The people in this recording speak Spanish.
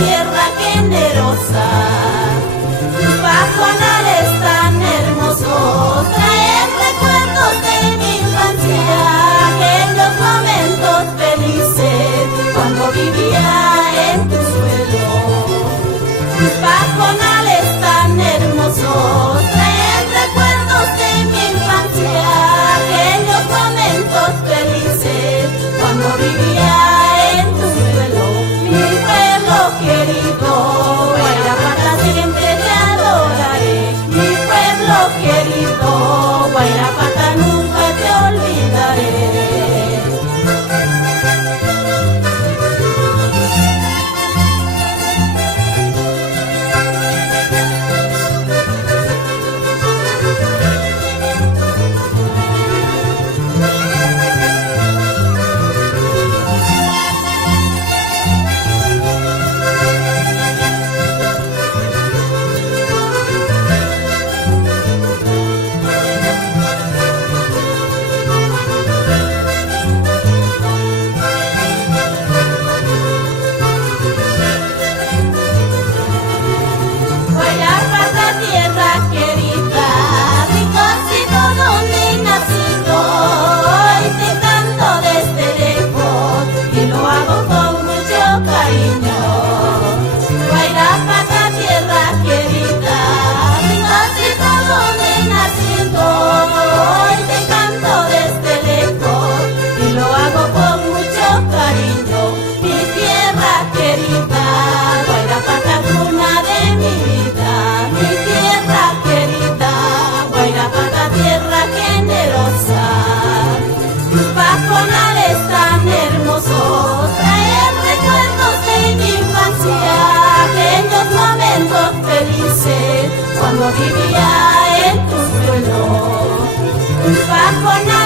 tierra generosa. Tus pajonales tan hermosos traen recuerdos de mi infancia, aquellos momentos felices cuando vivía en tu suelo. Tus pajonales tan hermosos traen recuerdos de mi infancia, aquellos momentos felices cuando vivía en tu suelo. Mi pueblo querido, Guayrapata siempre te adoraré. Mi pueblo querido, Guayrapata nunca te olvidaré. Guayrapata, tierra querida, rinconcito donde he nacido, hoy te canto desde lejos y lo hago con mucho cariño. Guayrapata, tierra querida, rinconcito donde he nacido, hoy te canto desde lejos y lo hago con mucho cariño. Mi tierra querida, Guayrapata, cuna de mi vida. Mi tierra querida, Guayrapata, tierra generosa. Tus pajonales tan hermosos traen recuerdos de mi infancia, aquellos momentos felices cuando vivía en tu suelo. Tus pajonales